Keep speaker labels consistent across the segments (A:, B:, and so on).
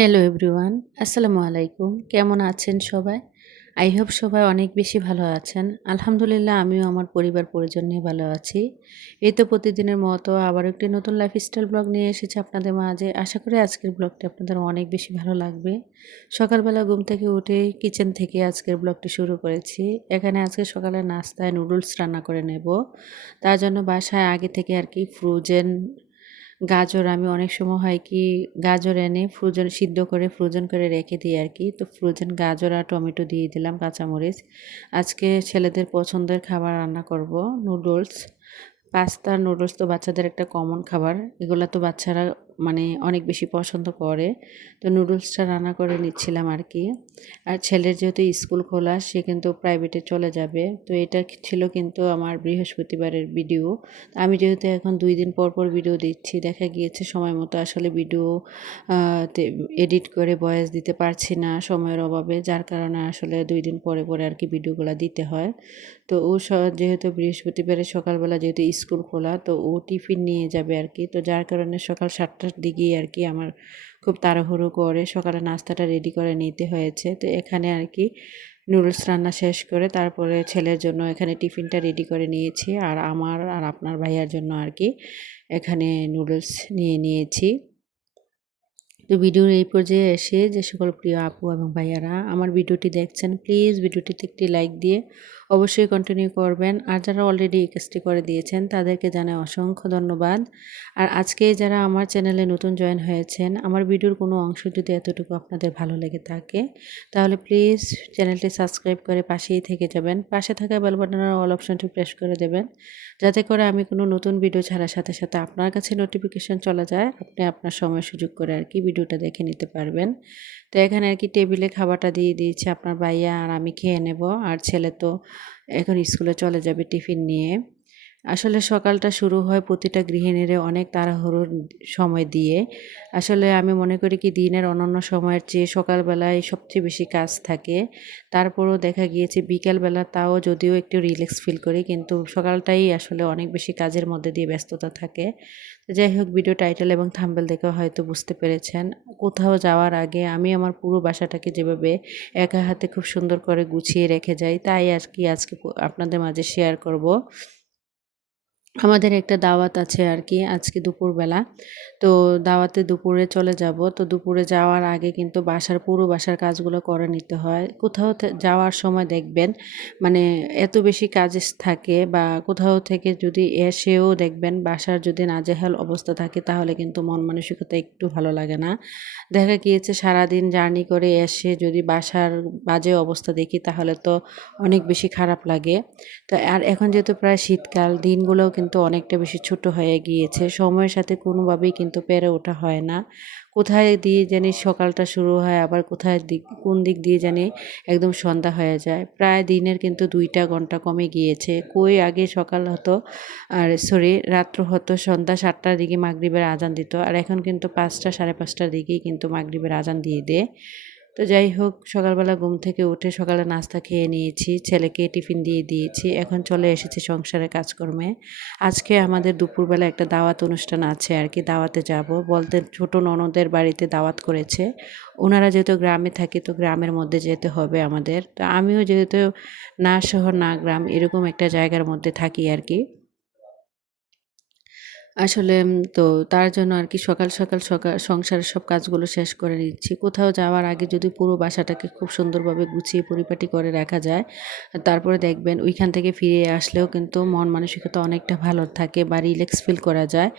A: Hello everyone আসসালামু আলাইকুম কেমন আছেন সবাই? আই হোপ সবাই অনেক বেশি ভালো আছেন। আলহামদুলিল্লাহ, আমিও আমার পরিবার পরিজন নিয়ে ভালো আছি। এই তো প্রতিদিনের মতো আবার একটি নতুন লাইফস্টাইল ব্লগ নিয়ে এসেছি আপনাদের মাঝে। আশা করি আজকের ব্লগটি আপনাদের অনেক বেশি ভালো লাগবে। সকালবেলা ঘুম থেকে উঠে কিচেন থেকে আজকের ব্লগটি শুরু করেছি। এখানে আজকে সকালে নাস্তায় নুডলস রান্না করে নেব। তার জন্য বাসায় আগে থেকে আর কি ফ্রোজেন গাজর আমি অনেক সময় হয় কি গাজর এনে ফ্রোজেন, সিদ্ধ করে ফ্রোজন করে রেখে দিই আর কি। তো ফ্রোজেন গাজর আর টমেটো দিয়ে দিলাম কাঁচামরিচ। আজকে ছেলেদের পছন্দের খাবার রান্না করব, নুডলস। পাস্তা, নুডলস তো বাচ্চাদের একটা কমন খাবার। এগুলো তো বাচ্চারা মানে অনেক বেশি পছন্দ করে। তো নুডলসটা রান্না করে নিচ্ছিলাম আর কি আর ছেলের যেহেতু স্কুল খোলা, সে কিন্তু প্রাইভেটে চলে যাবে। তো এটা ছিল কিন্তু আমার বৃহস্পতিবারের ভিডিও আমি যেহেতু এখন দুই দিন পর পর ভিডিও দিচ্ছি দেখা গিয়েছে সময় মতো আসলে ভিডিও এডিট করে ভয়েস দিতে পারছি না সময়ের অভাবে, যার কারণে আসলে দুই দিন পরে পরে আর কি ভিডিওগুলো দিতে হয়। তো ও যেহেতু বৃহস্পতিবারে সকালবেলা যেহেতু স্কুল খোলা, তো ও টিফিন নিয়ে যাবে আর কি তো যার কারণে সকাল সাতটার দিকেই আর কি আমার খুব তাড়াহুড়ো করে সকালে নাস্তাটা রেডি করে নিতে হয়েছে। তো এখানে আর কি নুডলস রান্না শেষ করে তারপরে ছেলের জন্য এখানে টিফিনটা রেডি করে নিয়েছি। আর আমার আর আপনার ভাইয়ার জন্য আর কি এখানে নুডলস নিয়ে নিয়েছি। তো ভিডিওর এই পর্যায়ে এসে যে সকল প্রিয় আপু এবং ভাইয়ারা, আমার ভিডিওটি দেখছেন প্লিজ ভিডিওটিতে একটি লাইক দিয়ে অবশ্যই কন্টিনিউ করবেন। আর যারা অলরেডি কাজটি করে দিয়েছেন, তাদেরকে জানাই অসংখ্য ধন্যবাদ। আর আজকে যারা আমার চ্যানেলে নতুন জয়েন হয়েছেন, আমার ভিডিওর কোনো অংশ যদি এতটুকু আপনাদের ভালো লেগে থাকে, তাহলে প্লিজ চ্যানেলটি সাবস্ক্রাইব করে পাশেই থেকে যাবেন। পাশে থাকা বেল বাটনের অল অপশনটি প্রেস করে দেবেন। যাতে করে আমি কোনো নতুন ভিডিও ছাড়ার সাথে সাথে আপনার কাছে নোটিফিকেশন চলে যায়, আপনি আপনার সময় সুযোগ করে আর কি ভিডিওটা দেখে নিতে পারবেন। তো এখানে আর কি টেবিলে খাবারটা দিয়ে দিয়েছি আপনার ভাইয়া, আর আমি খেয়ে নেব। আর ছেলে তো এখন স্কুলে চলে যাবে টিফিন নিয়ে। আসলে সকালটা শুরু হয় প্রতিটা গৃহিণীরে অনেক তাড়াহুড়োর সময় দিয়ে। আসলে আমি মনে করি কি, দিনের অন্যান্য সময়ের চেয়ে সকালবেলায় সবচেয়ে বেশি কাজ থাকে। তারপরও দেখা গিয়েছে বিকেলবেলা তাও যদিও একটু রিল্যাক্স ফিল করি, কিন্তু সকালটাই আসলে অনেক বেশি কাজের মধ্যে দিয়ে ব্যস্ততা থাকে। যাই হোক ভিডিও টাইটেল এবং থাম্বেল দেখে হয়তো বুঝতে পেরেছেন। কোথাও যাওয়ার আগে আমি আমার পুরো বাসাটাকে যেভাবে একা হাতে খুব সুন্দর করে গুছিয়ে রেখে যাই, তাই আর কি আজকে আপনাদের মাঝে শেয়ার করব। আমাদের একটা দাওয়াত আছে আর কি আজকে দুপুরবেলা। তো দাওয়াতে দুপুরে চলে যাব। তো দুপুরে যাওয়ার আগে কিন্তু বাসার পুরো বাসার কাজগুলো করে নিতে হয়। কোথাও যাওয়ার সময় দেখবেন মানে এত বেশি কাজ থাকে বা কোথাও থেকে যদি এসেও দেখবেন বাসার যদি নাজেহাল অবস্থা থাকে তাহলে কিন্তু মন মানসিকতা একটু ভালো লাগে না। দেখা গিয়েছে সারাদিন জার্নি করে এসে যদি বাসার বাজে অবস্থা দেখি তাহলে তো অনেক বেশি খারাপ লাগে। তো আর এখন যেহেতু প্রায় শীতকাল, দিনগুলোও কিন্তু অনেকটা বেশি ছোট হয়ে গিয়েছে। সময়ের সাথে কোনোভাবেই কিন্তু পেরে ওঠা হয় না। কোথায় দিয়ে জানি সকালটা শুরু হয়, আবার কোথায় দিক, কোন দিক দিয়ে জানি একদম সন্ধ্যা হয়ে যায়। প্রায় দিনের কিন্তু দুইটা ঘণ্টা কমে গিয়েছে। কই আগে সকাল হতো, আর সরি রাত্র হতো সন্ধ্যা সাতটার দিকে মাগরীবের আজান দিত। আর এখন কিন্তু পাঁচটা, সাড়ে পাঁচটার দিকেই কিন্তু মাগরীবের আজান দিয়ে দেয় তো যাই হোক, সকালবেলা ঘুম থেকে উঠে সকালে নাস্তা খেয়ে নিয়েছি, ছেলেকে টিফিন দিয়ে দিয়েছি, এখন চলে এসেছি সংসারের কাজকর্মে। আজকে আমাদের দুপুরবেলা একটা দাওয়াত অনুষ্ঠান আছে আর কি, দাওয়াতে যাব। বলতে ছোট ননদের বাড়িতে দাওয়াত করেছে। ওনারা যেহেতু গ্রামে থাকে, তো গ্রামের মধ্যে যেতে হবে আমাদের। তো আমিও যেহেতু না শহর, না গ্রাম, এরকম একটা জায়গার মধ্যে থাকি আর কি। আসলে তো তার জন্য আর কি সকাল সকাল সকাল সংসারের সব কাজগুলো শেষ করে নিচ্ছি। কোথাও যাওয়ার আগে যদি পুরো বাসাটাকে খুব সুন্দরভাবে গুছিয়ে পরিপাটি করে রাখা যায়, তারপরে দেখবেন ওইখান থেকে ফিরে আসলেও কিন্তু মন মানসিকতা অনেকটা ভালো থাকে বা রিল্যাক্স ফিল করা যায়।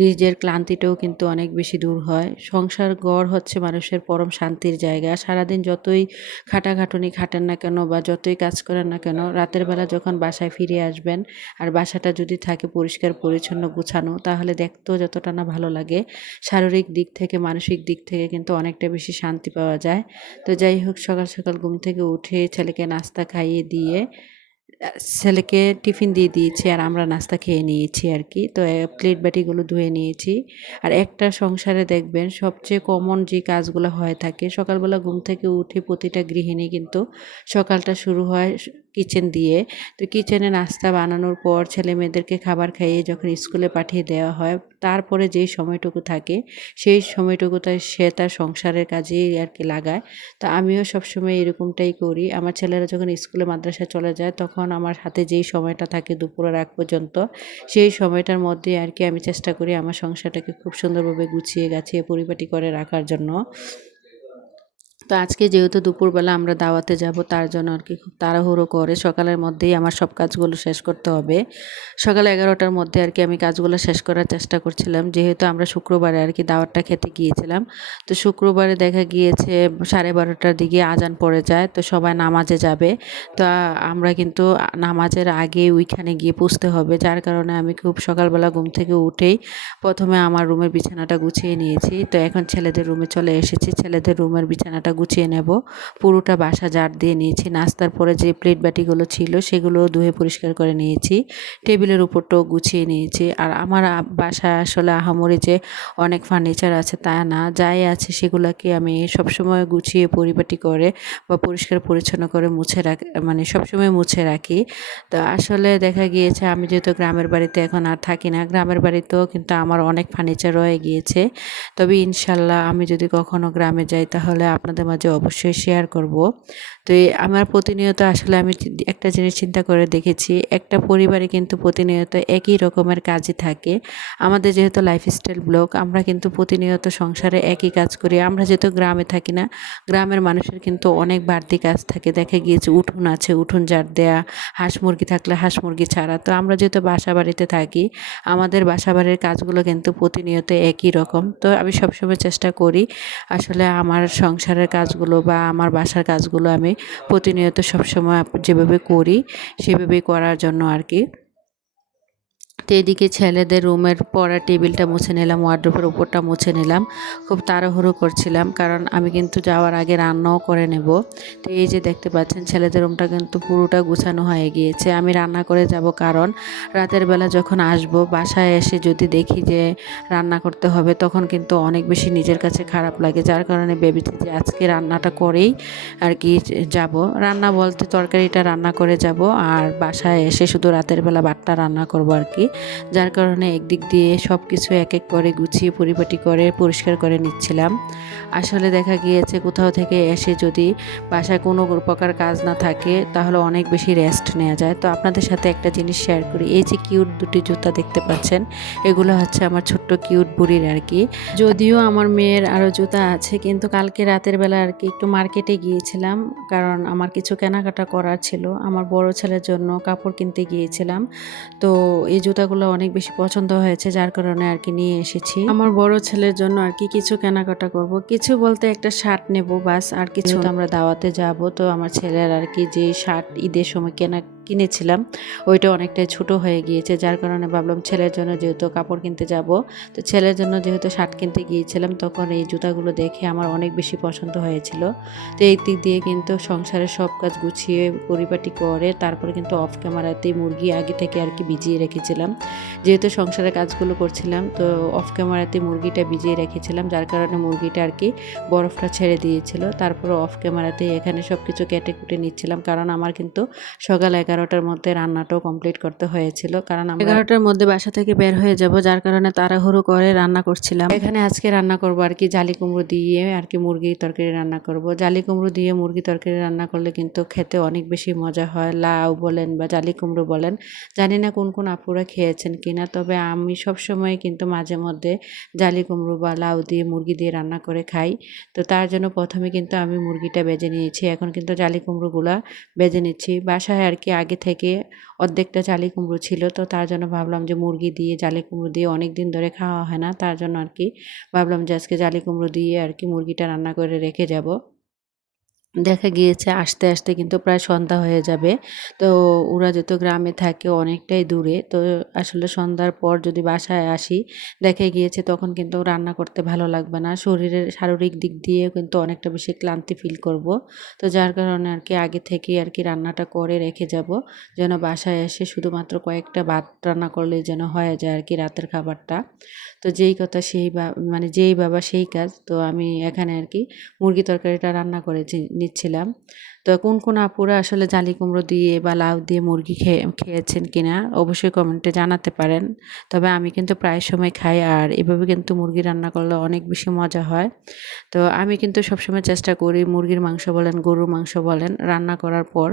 A: নিজের ক্লান্তিটাও কিন্তু অনেক বেশি দূর হয়। সংসার গড় হচ্ছে মানুষের পরম শান্তির জায়গা। সারাদিন যতই খাটাখাটুনি খাটেন না কেন বা যতই কাজ করেন না কেন, রাতের বেলা যখন বাসায় ফিরে আসবেন, আর বাসাটা যদি থাকে পরিষ্কার, পরিচ্ছন্ন, গুছানো তাহলে দেখতেও যতটা না ভালো লাগে। শারীরিক দিক থেকে, মানসিক দিক থেকে কিন্তু অনেকটা বেশি শান্তি পাওয়া যায়। তো যাই হোক, সকাল সকাল ঘুম থেকে উঠে ছেলেকে নাস্তা খাইয়ে দিয়ে, ছেলেকে টিফিন দিয়ে দিয়েছি আর আমরা নাস্তা খেয়ে নিয়েছি আর কি। তো প্লেট বাটিগুলো ধুয়ে নিয়েছি। আর একটা সংসারে দেখবেন সবচেয়ে কমন যে কাজগুলো হয়ে থাকে, সকালবেলা ঘুম থেকে উঠে প্রতিটা গৃহিণী কিন্তু সকালটা শুরু হয় কিচেন দিয়ে। তো কিচেনে নাস্তা বানানোর পর ছেলে মেয়েদেরকে খাবার খাইয়ে যখন স্কুলে পাঠিয়ে দেওয়া হয়, তারপরে যেই সময়টুকু থাকে, সেই সময়টুকুতে সে তার সংসারের কাজেই আর কি লাগায়। তো আমিও সবসময় এরকমটাই করি। আমার ছেলেরা যখন স্কুলে মাদ্রাসায় চলে যায়, তখন আমার হাতে যেই সময়টা থাকে দুপুরের আগ পর্যন্ত, সেই সময়টার মধ্যে আর কি আমি চেষ্টা করি আমার সংসারটাকে খুব সুন্দরভাবে গুছিয়ে গাছিয়ে পরিপাটি করে রাখার জন্য। তো আজকে যেহেতু দুপুরবেলা আমরা দাওয়াতে যাব, তার জন্য আর কি খুব তাড়াহুড়ো করে সকালের মধ্যেই আমার সব কাজগুলো শেষ করতে হবে। সকাল এগারোটার মধ্যে আর কি আমি কাজগুলো শেষ করার চেষ্টা করছিলাম। যেহেতু আমরা শুক্রবারে আর কি দাওয়াতটা খেতে গিয়েছিলাম, তো শুক্রবারে দেখা গিয়েছে সাড়ে বারোটার দিকে আজান পড়ে যায়, তো সবাই নামাজে যাবে। তো আমরা কিন্তু নামাজের আগে ওইখানে গিয়ে পুষতে হবে, যার কারণে আমি খুব সকালবেলা ঘুম থেকে উঠেই প্রথমে আমার রুমের বিছানাটা গুছিয়ে নিয়েছি। তো এখন ছেলেদের রুমে চলে এসেছি। ছেলেদের রুমের বিছানাটা গুছিয়ে নেব। পুরোটা বাসা জার দিয়ে নিয়েছি। নাস্তার পরে যে প্লেট বাটিগুলো ছিল সেগুলো ধুয়ে পরিষ্কার করে নিয়েছি। টেবিলের উপরটাও গুছিয়ে নিয়েছি। আর আমার বাসায় আসলে আহামরি যে অনেক ফার্নিচার আছে তা না। যাই আছে সেগুলোকে আমি সবসময় গুছিয়ে পরিপাটি করে বা পরিষ্কার পরিচ্ছন্ন করে মুছে রাখ মানে সবসময় মুছে রাখি। তো আসলে দেখা গিয়েছে আমি যেহেতু গ্রামের বাড়িতে এখন আর থাকি না, গ্রামের বাড়িতেও কিন্তু আমার অনেক ফার্নিচার রয়ে গিয়েছে। তবে ইনশাল্লাহ আমি যদি কখনো গ্রামে যাই তাহলে আপনাদের মাঝে অবশ্যই শেয়ার করব। তো আমার প্রতিনিয়ত আসলে আমি একটা জিনিস চিন্তা করে দেখেছি, একটা পরিবারে কিন্তু প্রতিনিয়ত একই রকমের কাজই থাকে। আমাদের যেহেতু লাইফস্টাইল ব্লগ আমরা কিন্তু প্রতিনিয়ত সংসারে একই কাজ করি। আমরা যেহেতু গ্রামে থাকি না, গ্রামের মানুষের কিন্তু অনেক বাড়তি কাজ থাকে। দেখা গিয়েছে উঠোন আছে, উঠোন জার দেয়া, হাঁস মুরগি থাকলে হাঁস মুরগি ছাড়া। তো আমরা যেহেতু বাসা বাড়িতে থাকি, আমাদের বাসা বাড়ির কাজগুলো কিন্তু প্রতিনিয়ত একই রকম। তো আমি সবসময় চেষ্টা করি, আসলে আমার সংসারের কাজগুলো বা আমার বাসার কাজগুলো আমি প্রতিনিয়ত সবসময় যেভাবে করি, সেভাবেই করার জন্য আর কি। তো এদিকে ছেলেদের রুমের পড়া টেবিলটা মুছে নিলাম ওয়ার্ড্রোপের উপরটা মুছে নিলাম। খুব তাড়াহুড়ো করছিলাম কারণ আমি কিন্তু যাওয়ার আগে রান্নাও করে নেব। তো এই যে দেখতে পাচ্ছেন ছেলেদের রুমটা কিন্তু পুরোটা গুছানো হয়ে গিয়েছে। আমি রান্না করে যাব কারণ রাতের বেলা যখন আসব বাসায় এসে যদি দেখি যে রান্না করতে হবে তখন কিন্তু অনেক বেশি নিজের কাছে খারাপ লাগে। যার কারণে ভেবেছি যে আজকে রান্নাটা করেই আর কি যাব। রান্না বলতে তরকারিটা রান্না করে যাব আর বাসায় এসে শুধু রাতের বেলা বাটটা রান্না করব আর কি। যার কারণে একদিক দিয়ে সব কিছু এক এক করে গুছিয়ে পরিপাটি করে, পরিষ্কার করে নিচ্ছিলাম। আসলে দেখা গিয়েছে কোথাও থেকে এসে যদি বাসায় কোনো প্রকার কাজ না থাকে, তাহলে অনেক বেশি রেস্ট নেওয়া যায়। তো আপনাদের সাথে একটা জিনিস শেয়ার করি। এই যে কিউট দুটি জুতা দেখতে পাচ্ছেন, এগুলো হচ্ছে আমার ছোট্ট কিউট বুড়ির আর কি। যদিও আমার মেয়ের আরও জুতা আছে, কিন্তু কালকে রাতের বেলা আর কি একটু মার্কেটে গিয়েছিলাম, কারণ আমার কিছু কেনাকাটা করার ছিল। আমার বড় ছেলের জন্য কাপড় কিনতে গিয়েছিলাম। তো এই জুতাগুলো অনেক বেশি পছন্দ হয়েছে যার কারণে আর কি নিয়ে এসেছি। আমার বড় ছেলের জন্য আর কি কিছু কেনাকাটা করব। কিছু বলতে একটা শার্ট নেব বাস আর কিছু আমরা দাওয়াতে যাব তো আমার ছেলের আর কি যে শার্ট ঈদের সময় কেনা কিনেছিলাম, ওইটা অনেকটাই ছোট হয়ে গিয়েছে, যার কারণে ভাবলাম ছেলের জন্য যেহেতু কাপড় কিনতে যাব। তো ছেলের জন্য যেহেতু শার্ট কিনতে গিয়েছিলাম, তখন এই জুতাগুলো দেখে আমার অনেক বেশি পছন্দ হয়েছিল। তো এই দিক দিয়ে কিন্তু সংসারের সব কাজ গুছিয়ে পরিপাটি করে, তারপরে কিন্তু অফ ক্যামেরাতেই মুরগি আগে থেকে আর কি ভিজিয়ে রেখেছিলাম। যেহেতু সংসারের কাজগুলো করছিলাম, তো অফ ক্যামেরাতে মুরগিটা ভিজিয়ে রেখেছিলাম, যার কারণে মুরগিটা আর কি বরফটা ছেড়ে দিয়েছিল। তারপরে অফ ক্যামেরাতে এখানে সব কিছু কেটে কুটে নিচ্ছিলাম, কারণ আমার কিন্তু সকাল এগারো এগারোটার মধ্যে রান্নাটাও কমপ্লিট করতে হয়েছিল কারণ আমরা এগারোটার মধ্যে বাসা থেকে বের হয়ে যাব যার কারণে তাড়াহুড়ো করে রান্না করছিলাম। এখানে আজকে রান্না করব আর কি জালি কুমড়ো দিয়ে আর কি মুরগি তরকারি রান্না করব। জালি কুমড়ো দিয়ে মুরগি তরকারি রান্না করলে কিন্তু খেতে অনেক বেশি মজা হয় লাউ বলেন বা জালি কুমড়ো বলেন। জানি না কোন কোন আপুরা খেয়েছেন কিনা তবে আমি সব সময় কিন্তু মাঝে মধ্যে জালি কুমড়ো বা লাউ দিয়ে মুরগি দিয়ে রান্না করে খাই। তো তার জন্য প্রথমে কিন্তু আমি মুরগিটা বেজে নিয়েছি এখন কিন্তু জালি কুমড়োগুলা বেজে নিচ্ছি। বাসায় আর কি আগে আগে থেকে অর্ধেকটা জালি কুমড়ো ছিল, তো তার জন্য ভাবলাম যে মুরগি দিয়ে জালি কুমড়ো দিয়ে অনেক দিন ধরে খাওয়া হয় না, তার জন্য আর কি ভাবলাম যে আজকে জালি কুমড়ো দিয়ে আর কি মুরগিটা রান্না করে রেখে যাব। দেখা গিয়েছে আসতে আসতে কিন্তু প্রায় সন্ধ্যা হয়ে যাবে। তো ওরা যেহেতু গ্রামে থাকে অনেকটাই দূরে, তো আসলে সন্ধ্যার পর যদি বাসায় আসি, দেখা গিয়েছে তখন কিন্তু রান্না করতে ভালো লাগবে না। শরীরের শারীরিক দিক দিয়ে কিন্তু অনেকটা বেশি ক্লান্তি ফিল করব। তো যার কারণে আর কি আগে থেকেই আর কি রান্নাটা করে রেখে যাব, যেন বাসায় এসে শুধুমাত্র কয়েকটা ভাত রান্না করলেই যেন হয়ে যায় আর কি রাতের খাবারটা। তো যেই কথা সেই মানে যেই বাবা সেই কাজ, তো আমি এখানে আর কি মুরগি তরকারিটা রান্না করেছি। নিচ্ছিলাম। তো কোন কোন আপুরা আসলে জালি কুমড়ো দিয়ে বা লাউ দিয়ে মুরগি খেয়ে খেয়েছেন কিনা অবশ্যই কমেন্টে জানাতে পারেন। তবে আমি কিন্তু প্রায় সময় খাই আর এভাবে কিন্তু মুরগি রান্না করলে অনেক বেশি মজা হয়। তো আমি কিন্তু সবসময় চেষ্টা করি মুরগির মাংস বলেন, গরুর মাংস বলেন রান্না করার পর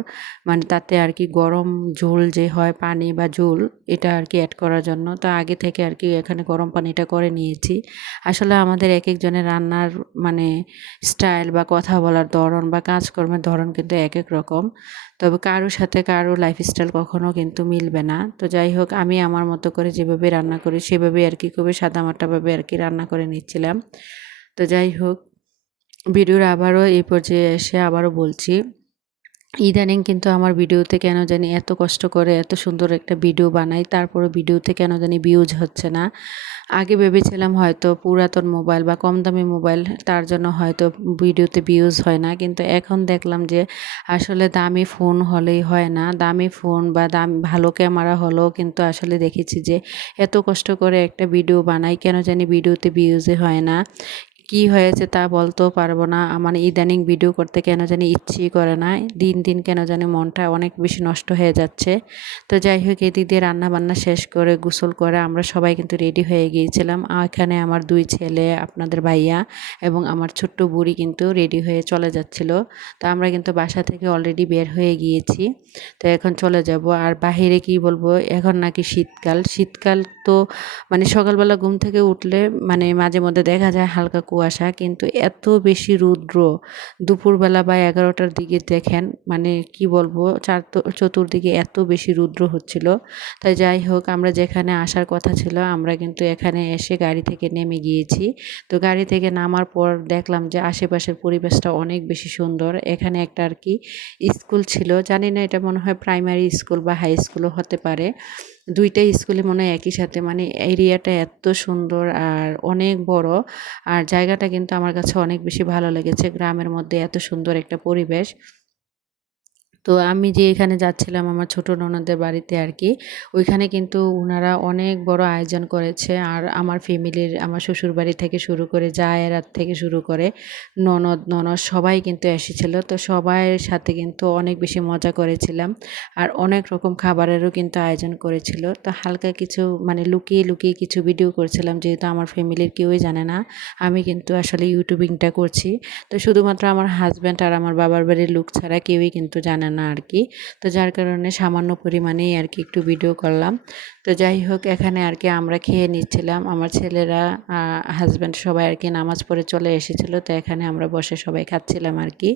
A: মানে তাতে আর কি গরম ঝোল যে হয় পানি বা ঝোল এটা আর কি অ্যাড করার জন্য। তো আগে থেকে আর কি এখানে গরম পানিটা করে নিয়েছি। আসলে আমাদের এক একজনের রান্নার মানে স্টাইল বা কথা বলার ধরন বা কাজকর্মের ধরন কিন্তু এক এক রকম। তবে কারোর সাথে কারও লাইফস্টাইল কখনও কিন্তু মিলবে না। তো যাই হোক, আমি আমার মতো করে যেভাবে রান্না করি সেভাবে আর কি খুবই সাদামাটাভাবে আর কি রান্না করে নিচ্ছিলাম। তো যাই হোক, ভিডিওর আবারও এই পর্যায়ে এসে আবারও বলছি ইদানিং কিন্তু আমার ভিডিওতে কেন জানি এত কষ্ট করে এত সুন্দর একটা ভিডিও বানাই, তারপরে ভিডিওতে কেন জানি ভিউজ হচ্ছে না। আগে ভেবেছিলাম হয়তো পুরাতন মোবাইল বা কম দামি মোবাইল, তার জন্য হয়তো ভিডিওতে ভিউজ হয় না, কিন্তু এখন দেখলাম যে আসলে দামি ফোন হলেই হয় না। দামি ফোন বা দাম, ভালো ক্যামেরা হলেও কিন্তু আসলে দেখেছি যে এত কষ্ট করে একটা ভিডিও বানাই, কেন জানি ভিডিওতে ভিউজে হয় না। কি হয়েছে তা বলতেও পারব না। আমার ইদানিং ভিডিও করতে কেন জানি ইচ্ছেই করে না। দিন দিন কেন জানি মনটা অনেক বেশি নষ্ট হয়ে যাচ্ছে। তো যাই হোক এদিক রান্না বান্না শেষ করে, গোসল করে আমরা সবাই কিন্তু রেডি হয়ে গিয়েছিলাম। এখানে আমার দুই ছেলে, আপনাদের ভাইয়া এবং আমার ছোট্ট বুড়ি কিন্তু রেডি হয়ে চলে যাচ্ছিল। তো আমরা কিন্তু বাসা থেকে অলরেডি বের হয়ে গিয়েছি। তো এখন চলে যাব। আর বাহিরে কি বলব, এখন নাকি শীতকাল। শীতকাল তো মানে সকালবেলা ঘুম থেকে উঠলে মানে মাঝে মধ্যে দেখা যায় হালকা কুয়াশা, কিন্তু এত বেশি রৌদ্র দুপুরবেলা বা এগারোটার দিকে দেখেন মানে কি বলব, চার চতুর্দিকে এত বেশি রৌদ্র হচ্ছিল। তাই যাই হোক, আমরা যেখানে আসার কথা ছিল, আমরা কিন্তু এখানে এসে গাড়ি থেকে নেমে গিয়েছি। তো গাড়ি থেকে নামার পর দেখলাম যে আশেপাশের পরিবেশটা অনেক বেশি সুন্দর। এখানে একটা আর কি স্কুল ছিল, জানি না এটা মনে হয় প্রাইমারি স্কুল বা হাই স্কুলও হতে পারে। দুইটাই স্কুলে মনে হয় একই সাথে। মানে এরিয়াটা এত সুন্দর আর অনেক বড়। আর জায়গাটা কিন্তু আমার কাছে অনেক বেশি ভালো লেগেছে। গ্রামের মধ্যে এত সুন্দর একটা পরিবেশ। তো আমি যে এখানে যাচ্ছিলাম আমার ছোট ননদের বাড়িতে আর কি, ওইখানে কিন্তু ওনারা অনেক বড় আয়োজন করেছে। আর আমার ফ্যামিলির, আমার শ্বশুর বাড়ি থেকে শুরু করে জায়েরাত থেকে শুরু করে ননদ ননদ সবাই কিন্তু এসেছিল। তো সবাইয়ের সাথে কিন্তু অনেক বেশি মজা করেছিলাম আর অনেক রকম খাবারেরও কিন্তু আয়োজন করেছিল। তো হালকা কিছু মানে লুকিয়ে লুকিয়ে কিছু ভিডিও করছিলাম, যেহেতু আমার ফ্যামিলির কেউই জানে না, আমি কিন্তু আসলে ইউটিউবিংটা করছি। তো শুধুমাত্র আমার হাজব্যান্ড আর আমার বাবার বাড়ির লোক ছাড়া কেউই কিন্তু জানে না। আর কি। তো যার কারণে সামান্য পরিমাণেই আর কি একটু ভিডিও করলাম। তো যাই হোক, এখানে আর কি আমরা খেয়ে নিচ্ছিলাম। আমার ছেলেরা হাজব্যান্ড সবাই আর কি নামাজ পড়ে চলে এসেছিল। তো এখানে আমরা বসে সবাই খাচ্ছিলাম আর কি।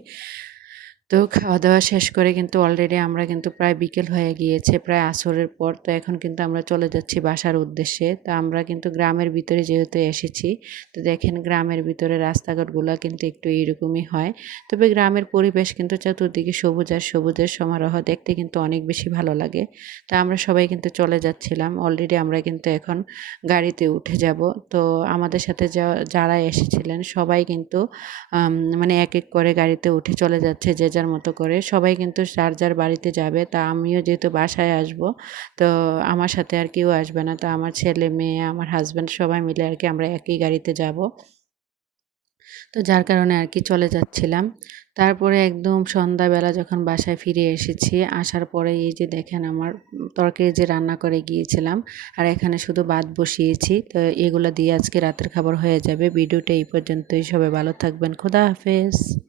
A: তো খাওয়া দাওয়া শেষ করে কিন্তু অলরেডি আমরা কিন্তু প্রায় বিকেল হয়ে গিয়েছে, প্রায় আসরের পর। তো এখন কিন্তু আমরা চলে যাচ্ছি বাসার উদ্দেশ্যে। তো আমরা কিন্তু গ্রামের ভিতরে যেহেতু এসেছি, তো দেখেন গ্রামের ভিতরে রাস্তাঘাটগুলো কিন্তু একটু এইরকমই হয়। তবে গ্রামের পরিবেশ কিন্তু চতুর্দিকে সবুজ আর সবুজের সমারোহ দেখতে কিন্তু অনেক বেশি ভালো লাগে। তা আমরা সবাই কিন্তু চলে যাচ্ছিলাম। অলরেডি আমরা কিন্তু এখন গাড়িতে উঠে যাব। তো আমাদের সাথে যারা এসেছিলেন সবাই কিন্তু মানে এক এক করে গাড়িতে উঠে চলে যাচ্ছে। যে যার মতো করে। সবাই কিন্তু যার যার বাড়িতে যাবে, তা আমিও যেহেতু বাসায় আসব, তো আমার সাথে আর কেউ আসবে না। তো আমার ছেলে, মেয়ে, আমার হাজব্যান্ড সবাই মিলে আর কি আমরা একই গাড়িতে যাব। তো যার কারণে আর কি চলে যাচ্ছিলাম। তারপরে একদম সন্ধ্যাবেলা যখন বাসায় ফিরে এসেছি, আসার পরে এই যে দেখেন আমার তরকারি যে রান্না করে গিয়েছিলাম, আর এখানে শুধু ভাত বসিয়েছি, তো এগুলো দিয়ে আজকে রাতের খাবার হয়ে যাবে। ভিডিওটা এই পর্যন্তই। সবাই ভালো থাকবেন। খোদা হাফেজ।